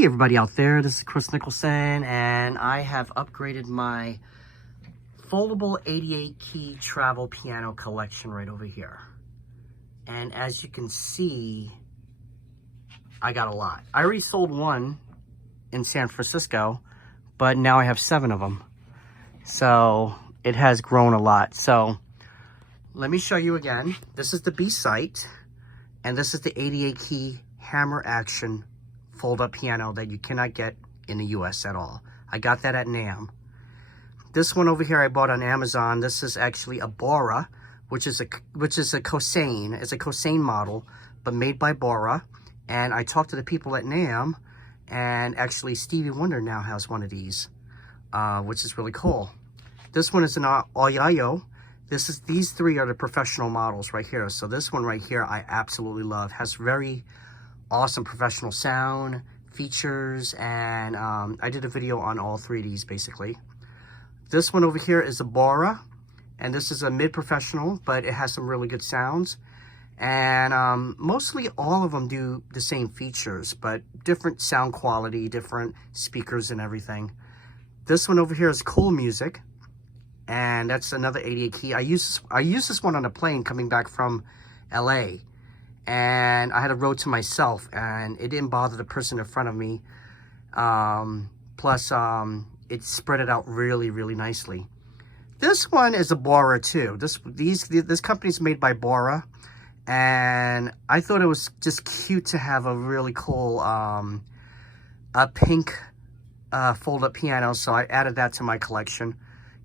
Hey everybody out there, this is Kris Nicholson, and I have upgraded my foldable 88 key travel piano collection right over here. And as you can see, I got a lot. I already sold one in San Francisco, but now I have 7 of them. So it has grown a lot. So let me show you again. This is the B site, and this is the 88 key hammer action fold-up piano that you cannot get in the US at all. I got that at NAMM. This one over here I bought on Amazon. This is actually a Bora, which is a Cosane. It's a Cosane model, but made by Bora. And I talked to the people at NAMM, and actually Stevie Wonder now has one of these, which is really cool. This one is an Oyayo. These 3 are the professional models right here. So this one right here I absolutely love. Has very awesome professional sound, features, and I did a video on all 3 of these basically. This one over here is a Bora, and this is a mid-professional, but it has some really good sounds. And mostly all of them do the same features, but different sound quality, different speakers and everything. This one over here is Cool Music, and that's another 88 key. I used this one on a plane coming back from LA. And I had a row to myself, and it didn't bother the person in front of me. Plus, it spread it out really, really nicely. This one is a Bora too. This company's made by Bora, and I thought it was just cute to have a really cool a pink fold-up piano, so I added that to my collection.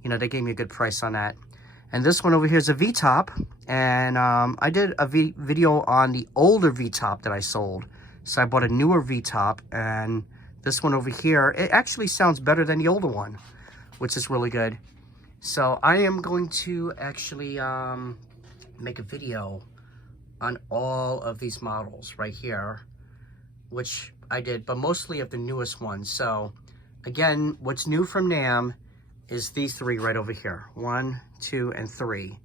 You know, they gave me a good price on that. And this one over here is a V-top, and I did a video on the older V-top that I sold. So I bought a newer V-top, and this one over here, it actually sounds better than the older one, which is really good. So I am going to actually make a video on all of these models right here, which I did, but mostly of the newest ones. So again, what's new from NAMM is these 3 right over here. 1, 2, and 3.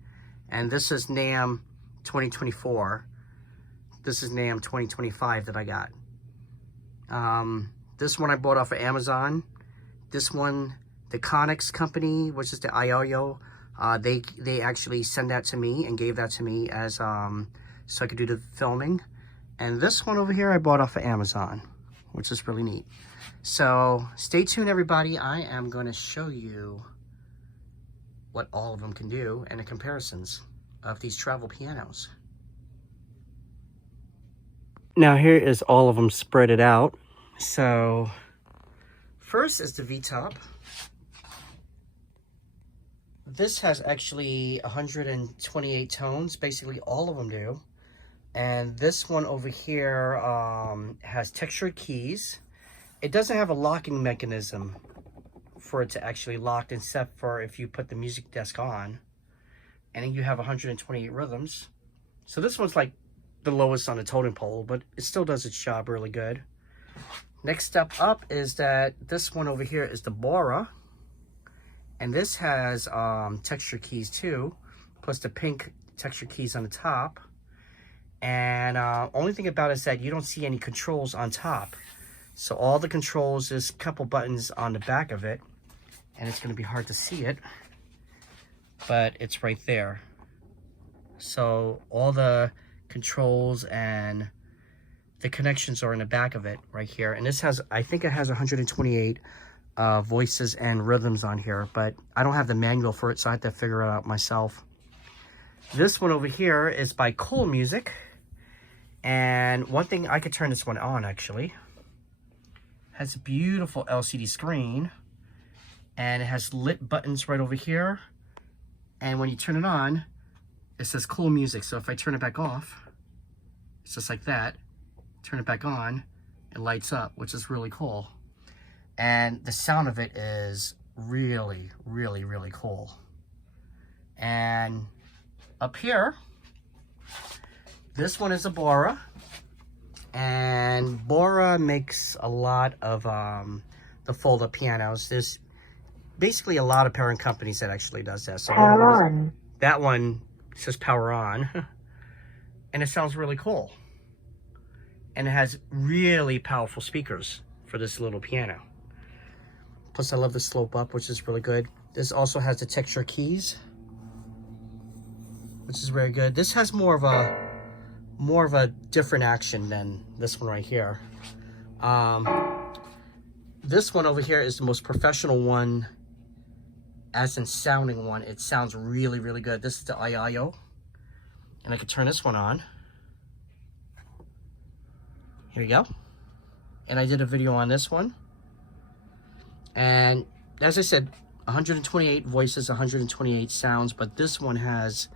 And this is NAMM 2024. This is NAMM 2025 that I got. This one I bought off of Amazon. This one, the Conics company, which is the IOYO, they actually sent that to me and gave that to me as so I could do the filming. And this one over here I bought off of Amazon, which is really neat. So stay tuned everybody. I am going to show you what all of them can do and the comparisons of these travel pianos. Now here is all of them spread out. So first is the V-top. This has actually 128 tones, basically all of them do. And this one over here has textured keys. It doesn't have a locking mechanism for it to actually lock, except for if you put the music desk on. And then you have 128 rhythms. So this one's like the lowest on the totem pole, but it still does its job really good. Next step up is that this one over here is the Bora. And this has texture keys too, plus the pink texture keys on the top. And only thing about it is that you don't see any controls on top. So all the controls is a couple buttons on the back of it, and it's going to be hard to see it, but it's right there. So all the controls and the connections are in the back of it right here. And this has, I think it has 128 voices and rhythms on here, but I don't have the manual for it, so I have to figure it out myself. This one over here is by Cool Music. And one thing, I could turn this one on actually. Has a beautiful LCD screen, and it has lit buttons right over here. And when you turn it on, it says Cool Music. So if I turn it back off, it's just like that. Turn it back on, it lights up, which is really cool. And the sound of it is really, really, really cool. And up here, this one is a Bora. And Bora makes a lot of the fold-up pianos. There's basically a lot of parent companies that actually does that. So power on. That one says power on. And it sounds really cool. And it has really powerful speakers for this little piano. Plus I love the slope up, which is really good. This also has the texture keys, which is very good. This has more of a different action than this one right here. This one over here is the most professional one, as in sounding one. It sounds really, really good. This is the IIO, and I can turn this one on. Here you go. And I did a video on this one. And as I said, 128 voices, 128 sounds, but this one has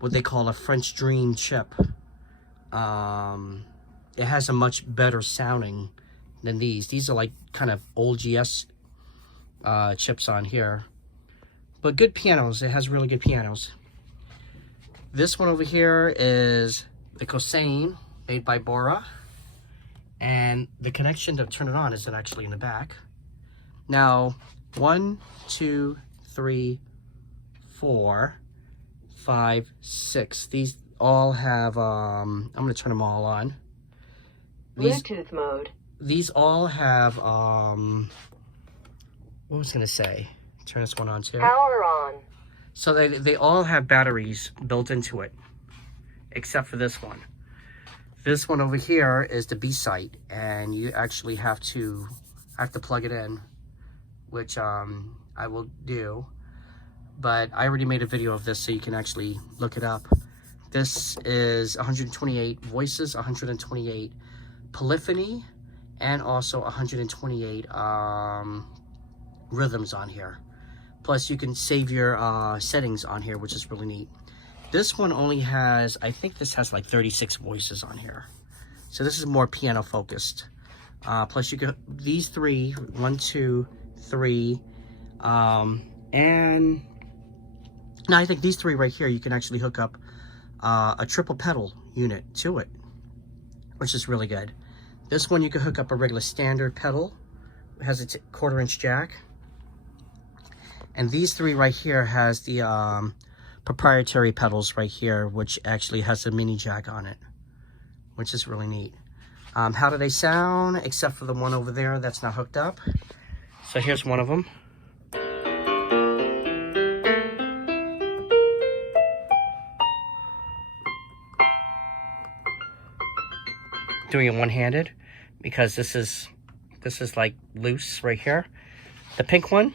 what they call a French Dream chip. It has a much better sounding than these. These are like kind of old GS chips on here. But good pianos. It has really good pianos. This one over here is the Kris made by Bora. And the connection to turn it on is actually in the back. Now, 1, 2, 3, 4, 5, 6. These all have, I'm going to turn them all on. Bluetooth mode. These all have, what was I going to say? Turn this one on too. Power on. So they all have batteries built into it, except for this one. This one over here is the B-site, and you actually have to plug it in, which I will do. But I already made a video of this, so you can actually look it up. This is 128 voices, 128 polyphony, and also 128 rhythms on here. Plus you can save your settings on here, which is really neat. This one only has, I think this has like 36 voices on here. So this is more piano focused. Plus you can, these three, 1, 2, 3, and now I think these three right here, you can actually hook up a triple pedal unit to it, which is really good. This one you can hook up a regular standard pedal. It has a 1/4 inch jack. And these three right here has the proprietary pedals right here, which actually has a mini jack on it, which is really neat. How do they sound? Except for the one over there that's not hooked up. So here's one of them. Doing it one-handed because this is like loose right here. The pink one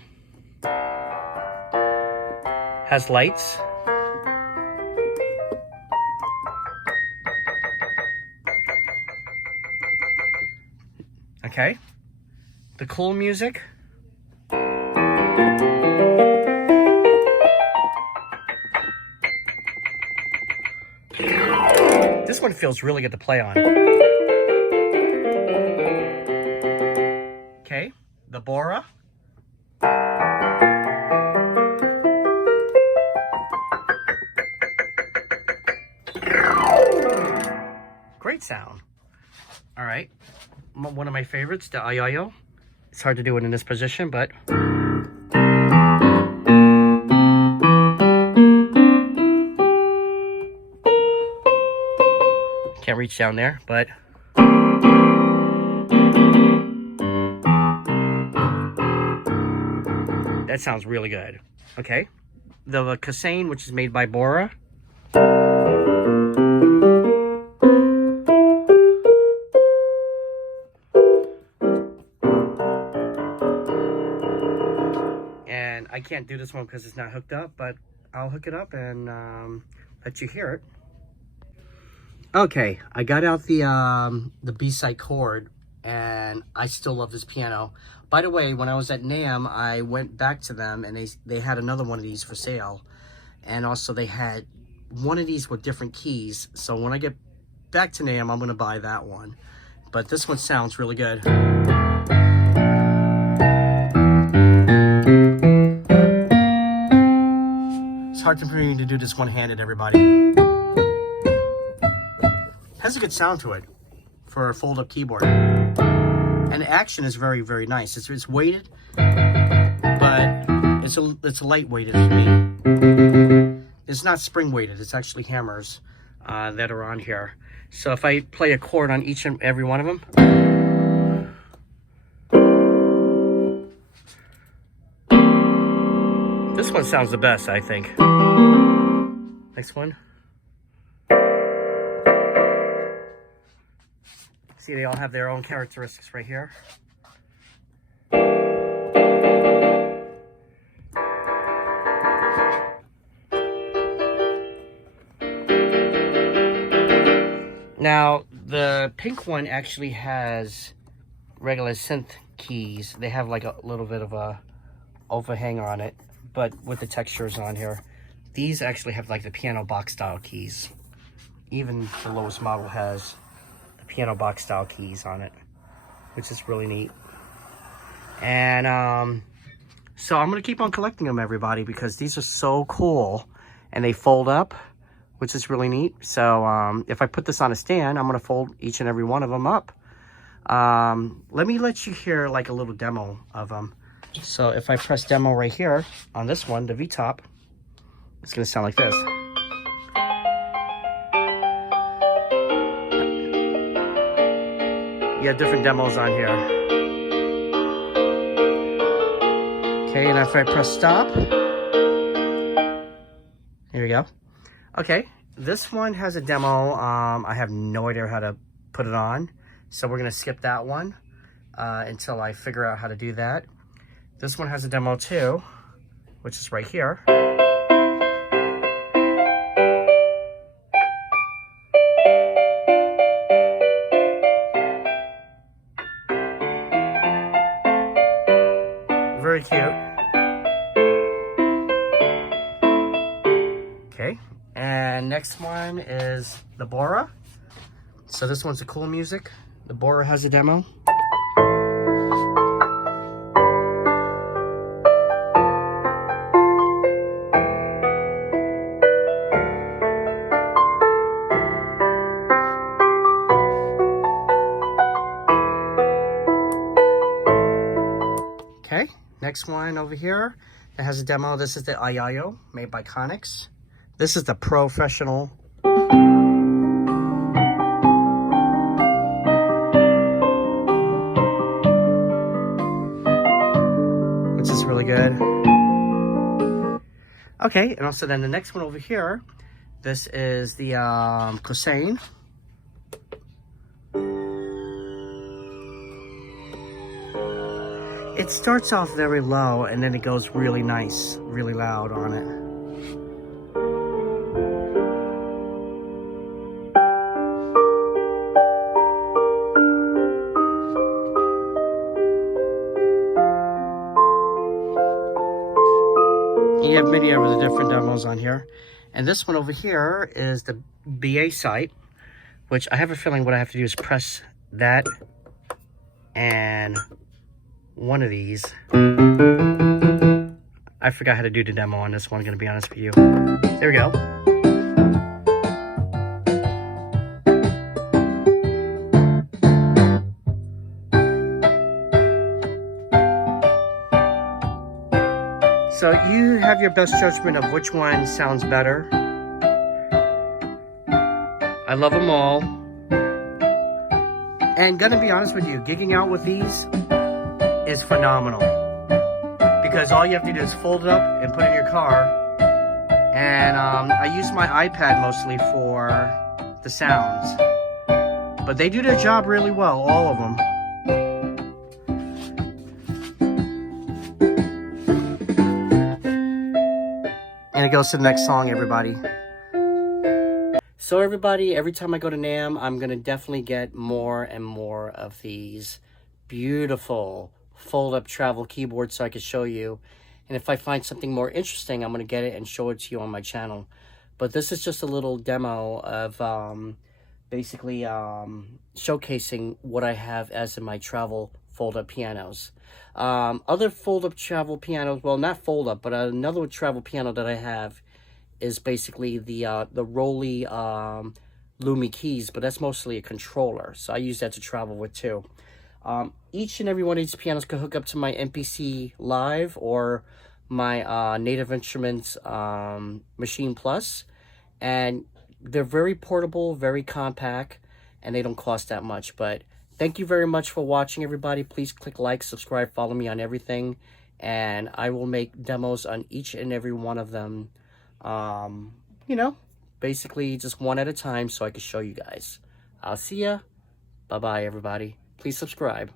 has lights. Okay. The cool music. This one feels really good to play on. Okay, the Bora. Great sound. All right, one of my favorites, the IIO. It's hard to do it in this position, but can't reach down there, but that sounds really good. Okay, the Kris, which is made by Bora. And I can't do this one because it's not hooked up, but I'll hook it up and let you hear it. Okay, I got out the B-side cord, and I still love this piano. By the way, when I was at NAMM, I went back to them, and they had another one of these for sale. And also they had one of these with different keys. So when I get back to NAMM, I'm going to buy that one. But this one sounds really good. It's hard for me to do this one-handed, everybody. Has a good sound to it for a fold-up keyboard, and the action is very, very nice. It's weighted, but it's lightweighted for me. It's not spring weighted. It's actually hammers that are on here. So if I play a chord on each and every one of them, one sounds the best, I think. Next one. See, they all have their own characteristics right here. Now, the pink one actually has regular synth keys. They have like a little bit of a overhang on it, but with the textures on here. These actually have like the piano box style keys. Even the lowest model has the piano box style keys on it, which is really neat. And so I'm gonna keep on collecting them, everybody, because these are so cool, and they fold up, which is really neat. So if I put this on a stand, I'm gonna fold each and every one of them up. Let me let you hear like a little demo of them. So if I press demo right here on this one, the V-top, it's gonna sound like this. You have different demos on here. Okay, and if I press stop, here we go. Okay, this one has a demo. I have no idea how to put it on, so we're gonna skip that one until I figure out how to do that. This one has a demo too, which is right here. Very cute. Okay, and next one is the Bora. So this one's the cool music. The Bora has a demo. Okay, next one over here that has a demo. This is the Ayayo, made by Conix. This is the professional. Which is really good. Okay, and also then the next one over here, this is the Cosane. It starts off very low and then it goes really nice, really loud on it. You have many of the different demos on here. And this one over here is the BA site, which I have a feeling what I have to do is press that and one of these. I forgot how to do the demo on this one, I'm gonna be honest with you. There we go. So you have your best judgment of which one sounds better. I love them all. And gonna be honest with you, gigging out with these is phenomenal, because all you have to do is fold it up and put it in your car. And I use my iPad mostly for the sounds, but they do their job really well, all of them. And it goes to the next song, everybody. So everybody, every time I go to NAMM, I'm gonna definitely get more and more of these beautiful fold-up travel keyboard so I can show you. And if I find something more interesting, I'm going to get it and show it to you on my channel. But this is just a little demo of basically showcasing what I have as in my travel fold-up pianos. Other fold-up travel pianos, well, not fold-up, but another travel piano that I have is basically the Rolly Lumi keys, but that's mostly a controller. So I use that to travel with too. Each and every one of these pianos can hook up to my MPC Live or my Native Instruments Machine Plus, and they're very portable, very compact, and they don't cost that much. But thank you very much for watching, everybody. Please click like, subscribe, follow me on everything, and I will make demos on each and every one of them. You know, basically just one at a time so I can show you guys. I'll see ya. Bye-bye, everybody. Please subscribe.